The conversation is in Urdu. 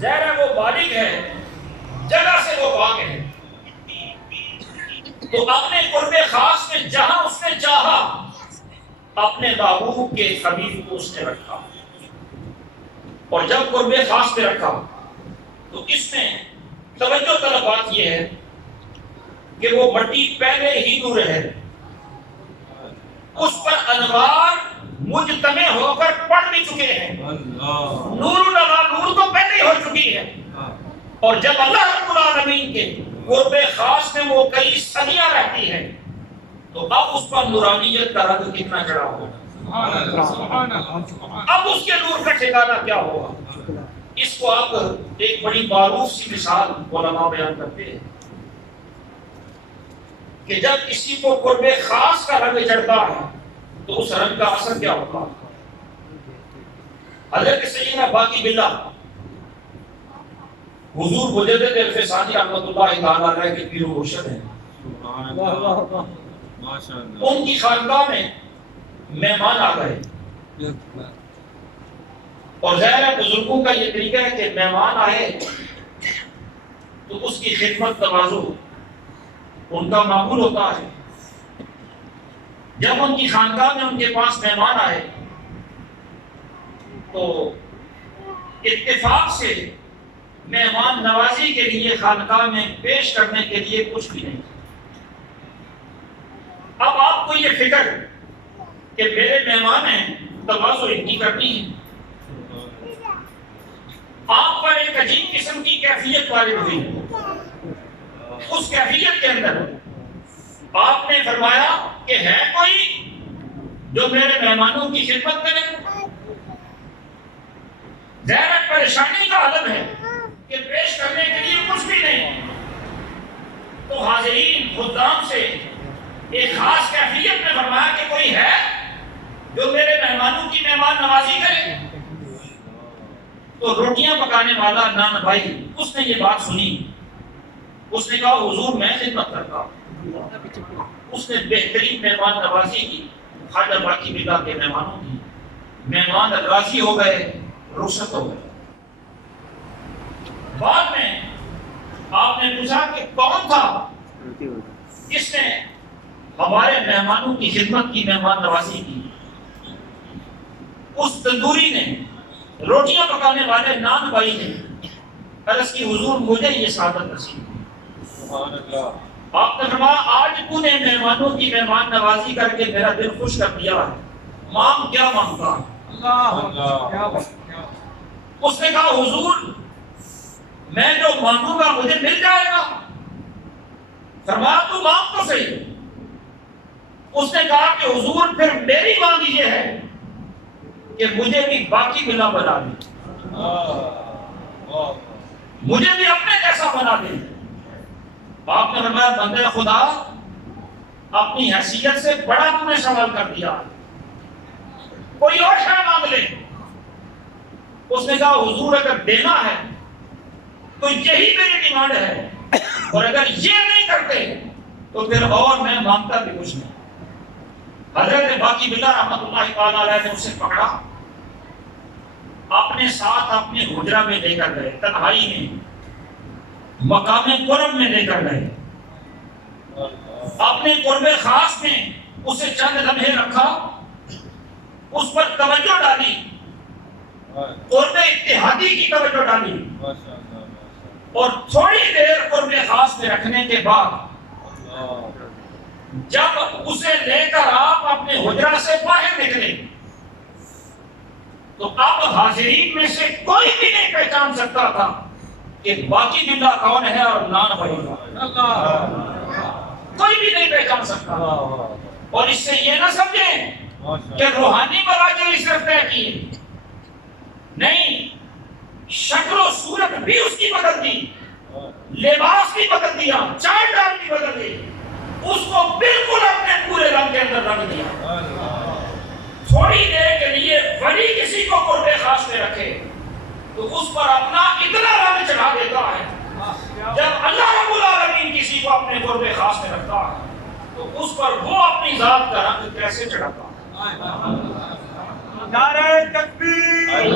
ظاہر ہے وہ بالغ ہے، جگہ سے وہ پاک ہے، تو اپنے قرب خاص میں جہاں اس نے چاہا اپنے محبوب کے حبیب کو اس نے رکھا، اور جب قرب خاص پہ رکھا تو اس میں توجہ طلب بات یہ ہے کہ وہ مٹی پہلے ہی نور ہے، اس پر انوار مجتمع ہو کر پڑ بھی چکے ہیں، نور نور تو پہلے ہی ہو چکی ہے، اور جب اللہ رب العالمین کے قرب خاص میں وہ کئی صدیاں رہتی ہے تو اب اس پر نورانیت کا رنگ کتنا چڑھا ہوگا، اب اس کے نور کا ٹھکانہ کیا ہوگا۔ اس کو آپ ایک بڑی معروف سی مثال علماء بیان کرتے ہیں کہ جب کسی کو قرب خاص کا رنگ چڑھتا ہے تو اس رنگ کا اثر کیا ہوتا ہے۔ حضرت سیدنا باقی باللہ حضور مجدد الفسانی رحمۃ اللہ تعالی علیہ کے پیر و مرشد ہیں، ان کی خانقاہ میں مہمان آ گئے، اور ظاہر ہے بزرگوں کا یہ طریقہ ہے کہ مہمان آئے تو اس کی خدمت تواضع ان کا معمول ہوتا ہے۔ جب ان کی خانقاہ میں ان کے پاس مہمان آئے تو اتفاق سے مہمان نوازی کے لیے خانقاہ میں پیش کرنے کے لیے کچھ بھی نہیں۔ اب آپ کو یہ فکر کہ میرے مہمان ہیں، تواضع ان کی کرنی ہے، آپ پر ایک عجیب قسم کی کیفیت وارد ہوئی، اس کیفیت کے اندر آپ نے فرمایا کہ ہے کوئی جو میرے مہمانوں کی خدمت کرے۔ ظاہر پریشانی کا عالم ہے کہ پیش کرنے کے لیے کچھ بھی نہیں، تو حاضرین خدام سے ایک خاص کیفیت میں فرمایا کہ کوئی ہے جو میرے مہمانوں کی مہمان نوازی کرے۔ تو روٹیاں پکانے والا نان بھائی اس نے یہ بات سنی، اس نے کہا حضور میں خدمت کرتا ہوں۔ اس نے بہترین مہمان نوازی کی، خواجہ باقی باللہ کے مہمانوں کی، مہمان راضی ہو گئے، رخصت ہو گئے۔ بعد میں آپ نے پوچھا کہ کون تھا جس نے ہمارے مہمانوں کی خدمت کی، مہمان نوازی کی؟ اس تندوری نے، روٹیاں پکانے والے نان بھائی نے عرض کی حضور مجھے یہ سعادت نصیب ہوئی۔ آپ نے فرمایا آج تو نے مہمانوں کی مہمان نوازی کر کے میرا دل خوش کر دیا ہے، مانگ کیا مانگتا؟ اس نے کہا حضور میں جو مانگوں گا مجھے مل جائے گا۔ فرمایا تو مانگ تو صحیح۔ اس نے کہا کہ حضور پھر میری مانگ یہ ہے کہ مجھے بھی باقی بلا بنا دے، مجھے بھی اپنے جیسا بنا دے۔ آپ نے فرمایا بندے خدا اپنی حیثیت سے بڑا تم نے سوال کر دیا، کوئی اور شے مانگ لے۔ اس نے کہا حضور اگر دینا ہے تو یہی میری ڈیمانڈ ہے، اور اگر یہ نہیں کرتے تو پھر اور میں مانگتا بھی کچھ نہیں۔ حضرت باقی باللہ رحمۃ اللہ تعالی علیہ نے اسے پکڑا، اپنے ساتھ اپنے حجرہ میں لے کر گئے، تنہائی میں مقام قرب میں لے کر گئے، اپنے قرب خاص میں اسے چند لمحے رکھا، اس پر توجہ ڈالی، قرب اتحادی کی توجہ ڈالی، اور تھوڑی دیر قرب خاص میں رکھنے کے بعد جب اسے لے کر آپ اپنے حجرہ سے باہر نکلے تو اب حاضرین میں سے کوئی بھی نہیں پہچان سکتا تھا کہ باقی باللہ کون ہے اور نان بھائی، کوئی بھی نہیں پہچان سکتا۔ اور اس سے یہ نہ سمجھیں کہ روحانی مراجع صرف طے کی، نہیں، شکل و صورت بھی اس کی بدل دی، لباس بھی بدل دیا، چال ڈال بھی بدل دی، اس کو بالکل اپنے پورے رنگ کے اندر رنگ دیا۔ تھوڑی دیر کے لیے ولی کسی کو قرب خاص میں رکھے تو اس پر اپنا اتنا رنگ چڑھا دیتا ہے، جب اللہ رب العالمین کسی کو اپنے قرب خاص میں رکھتا ہے تو اس پر وہ اپنی ذات کا رنگ کیسے چڑھاتا ہے۔ نعرہ تکبیر،